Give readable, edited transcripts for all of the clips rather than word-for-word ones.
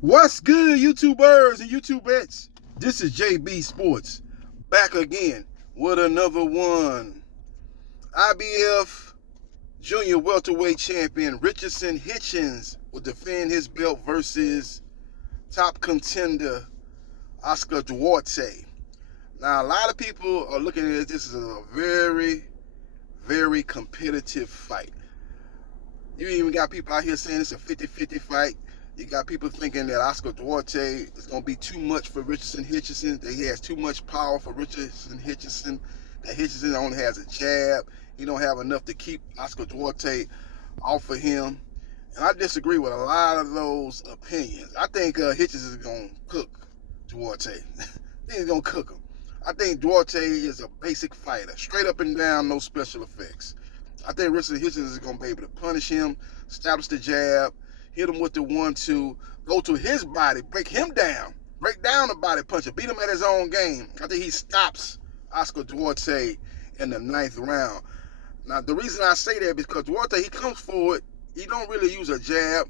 What's good, YouTubers and YouTubettes? This is JB Sports, back again with another one. IBF Junior Welterweight Champion Richardson Hitchins will defend his belt versus top contender Oscar Duarte. Now, a lot of people are looking at this as a very, very competitive fight. You even got people out here saying it's a 50-50 fight. You got people thinking that Oscar Duarte is going to be too much for Richardson Hitchins, that he has too much power for Richardson Hitchins, that Hitchins only has a jab. He don't have enough to keep Oscar Duarte off of him. And I disagree with a lot of those opinions. I think Hitchins is going to cook Duarte. I think he's going to cook him. I think Duarte is a basic fighter, straight up and down, no special effects. I think Richardson Hitchins is going to be able to punish him, establish the jab, hit him with the 1-2, go to his body, break him down, break down the body puncher, beat him at his own game. I think he stops Oscar Duarte in the 9th round. Now, the reason I say that is because Duarte, he comes forward, he don't really use a jab.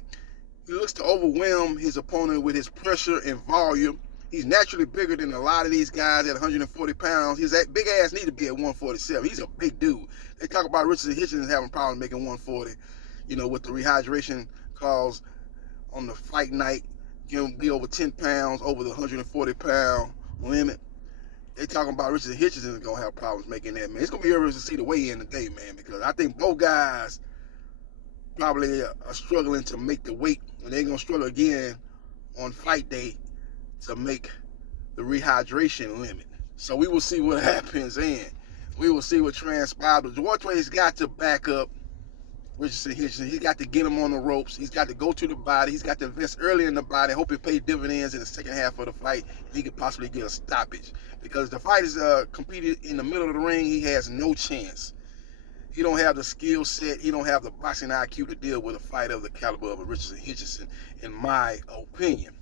He looks to overwhelm his opponent with his pressure and volume. He's naturally bigger than a lot of these guys at 140 pounds. His big ass need to be at 147. He's a big dude. They talk about Richardson Hitchins having problems making 140, with the rehydration caused on the fight night. Can be over 10 pounds over the 140 pound limit. They talking about Richardson Hitchins is going to have problems making that, man. It's going to be interesting to see the weigh-in today, man, because I think both guys probably are struggling to make the weight, and they're going to struggle again on fight day to make the rehydration limit. So we will see what happens, and we will see what transpires. But Duarte's got to back up Richardson Hitchins. He's got to get him on the ropes. He's got to go to the body. He's got to invest early in the body. Hope it pays dividends in the second half of the fight. And he could possibly get a stoppage. Because the fight is competed in the middle of the ring, he has no chance. He don't have the skill set. He don't have the boxing IQ to deal with a fight of the caliber of a Richardson Hitchins, in my opinion.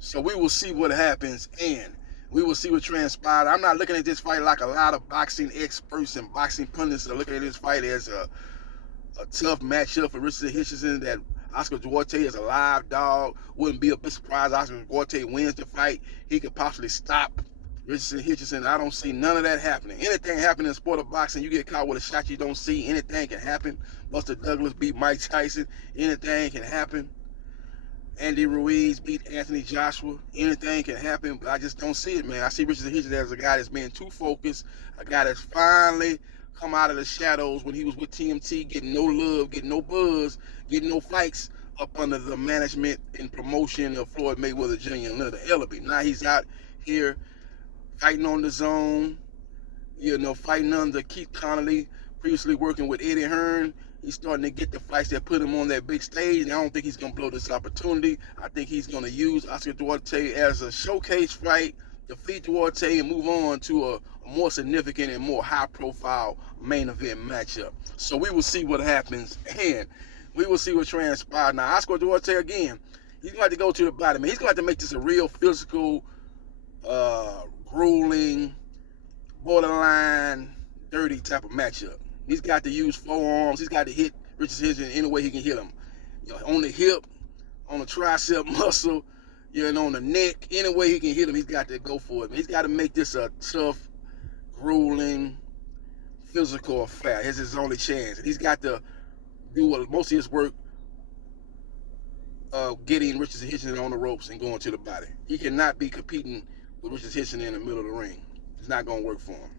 So we will see what happens, and we will see what transpires. I'm not looking at this fight like a lot of boxing experts and boxing pundits are looking at this fight as a tough matchup for Richardson Hitchins, that Oscar Duarte is a live dog. Wouldn't be a bit surprised Oscar Duarte wins the fight. He could possibly stop Richardson Hitchins. I don't see none of that happening. Anything happen in the sport of boxing, you get caught with a shot you don't see. Anything can happen. Buster Douglas beat Mike Tyson. Anything can happen. Andy Ruiz beat Anthony Joshua. Anything can happen, but I just don't see it, man. I see Richardson Hitchins as a guy that's being too focused, a guy that's finally come out of the shadows when he was with TMT, getting no love, getting no buzz, getting no fights up under the management and promotion of Floyd Mayweather Jr. and Leonard Ellaby. Now he's out here fighting on the zone, fighting under Keith Connolly, previously working with Eddie Hearn. He's starting to get the fights that put him on that big stage, and I don't think he's going to blow this opportunity. I think he's going to use Oscar Duarte as a showcase fight, defeat Duarte, and move on to a more significant and more high-profile main event matchup. So we will see what happens, and we will see what transpires. Now, Oscar Duarte, again, he's going to have to go to the body, man. He's going to have to make this a real physical, grueling, borderline, dirty type of matchup. He's got to use forearms. He's got to hit Richardson Hitchins any way he can hit him. On the hip, on the tricep muscle, on the neck, any way he can hit him, he's got to go for it. He's got to make this a tough, grueling, physical affair. It's his only chance. And he's got to do most of his work getting Richardson Hitchins on the ropes and going to the body. He cannot be competing with Richardson Hitchins in the middle of the ring. It's not going to work for him.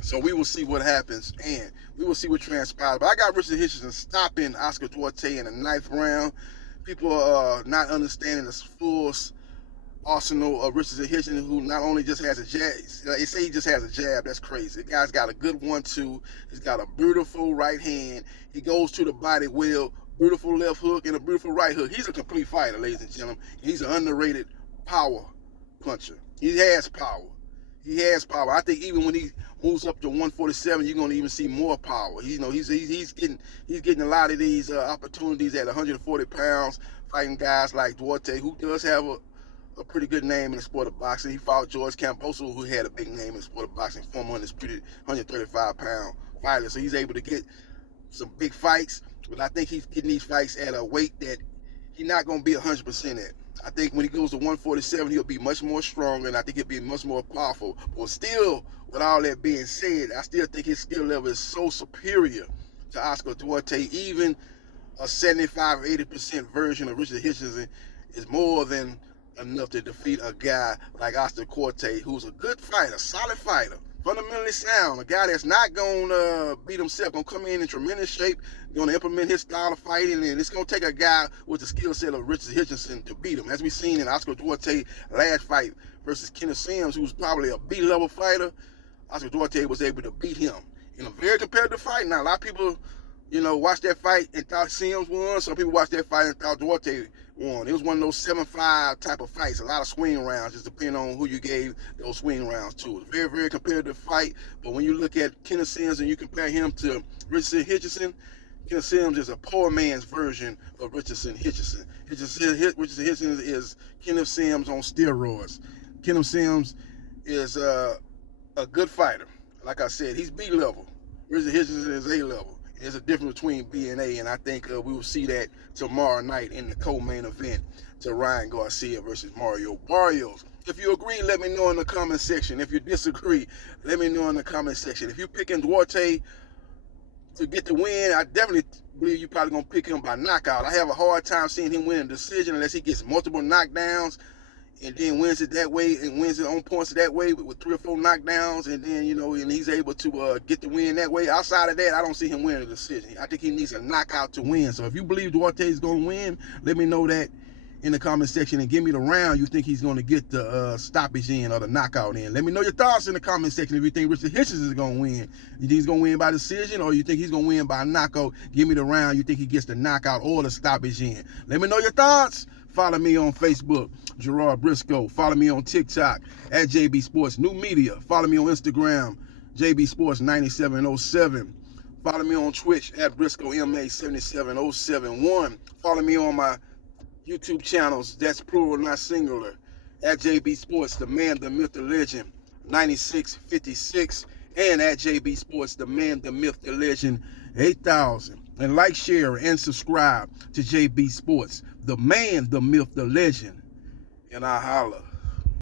So we will see what happens, and we will see what transpires. But I got Richardson Hitchins stopping Oscar Duarte in the 9th round. People are not understanding the full arsenal of Richardson Hitchins, who not only just has a jab. They say he just has a jab. That's crazy. The guy's got a good 1-2. He's got a beautiful right hand. He goes to the body well. Beautiful left hook and a beautiful right hook. He's a complete fighter, ladies and gentlemen. He's an underrated power puncher. He has power. He has power. I think even when he moves up to 147, you're going to even see more power. He's getting a lot of these opportunities at 140 pounds, fighting guys like Duarte, who does have a pretty good name in the sport of boxing. He fought George Camboso, who had a big name in the sport of boxing, former undisputed 135-pound fighter. So he's able to get some big fights, but I think he's getting these fights at a weight that he's not going to be 100% at. I think when he goes to 147, he'll be much more stronger, and I think he'll be much more powerful. But still, with all that being said, I still think his skill level is so superior to Oscar Duarte. Even a 75 or 80% version of Richardson Hitchins is more than enough to defeat a guy like Oscar Duarte, who's a good fighter, solid fighter, fundamentally sound, a guy that's not going to beat himself, going to come in tremendous shape, going to implement his style of fighting, and it's going to take a guy with the skill set of Richardson Hitchins to beat him. As we've seen in Oscar Duarte last fight versus Kenneth Sims, who's probably a B-level fighter, Oscar Duarte was able to beat him in a very competitive fight. Now, a lot of people, watched that fight and thought Sims won. Some people watched that fight and thought Duarte won. It was one of those 7-5 type of fights, a lot of swing rounds, just depending on who you gave those swing rounds to. It was a very, very competitive fight, but when you look at Kenneth Sims and you compare him to Richardson Hitchins, Kenneth Sims is a poor man's version of Richardson Hitchins. Richardson Hitchins is Kenneth Sims on steroids. Kenneth Sims is a good fighter. Like I said, he's B-level. Richardson Hitchins is A-level. There's a difference between B and A, and I think we will see that tomorrow night in the co-main event to Ryan Garcia versus Mario Barrios. If you agree, let me know in the comment section. If you disagree, let me know in the comment section. If you're picking Duarte to get the win, I definitely believe you're probably going to pick him by knockout. I have a hard time seeing him win a decision unless he gets multiple knockdowns and then wins it that way and wins it on points that way with 3 or 4 knockdowns, and then, and he's able to get the win that way. Outside of that, I don't see him winning a decision. I think he needs a knockout to win. So if you believe Duarte is going to win, let me know that in the comment section and give me the round you think he's going to get the stoppage in or the knockout in. Let me know your thoughts in the comment section. If you think Richard Hitchins is going to win, you think he's going to win by decision, or you think he's going to win by knockout? Give me the round you think he gets the knockout or the stoppage in. Let me know your thoughts. Follow me on Facebook, Gerard Briscoe. Follow me on TikTok at JB Sports New Media. Follow me on Instagram, JB Sports 9707. Follow me on Twitch at Briscoe MA 77071. Follow me on my YouTube channels, that's plural, not singular, at JB Sports, the man, the myth, the legend, 9656, and at JB Sports, the man, the myth, the legend, 8000. And like, share, and subscribe to JB Sports, the man, the myth, the legend, and I holla.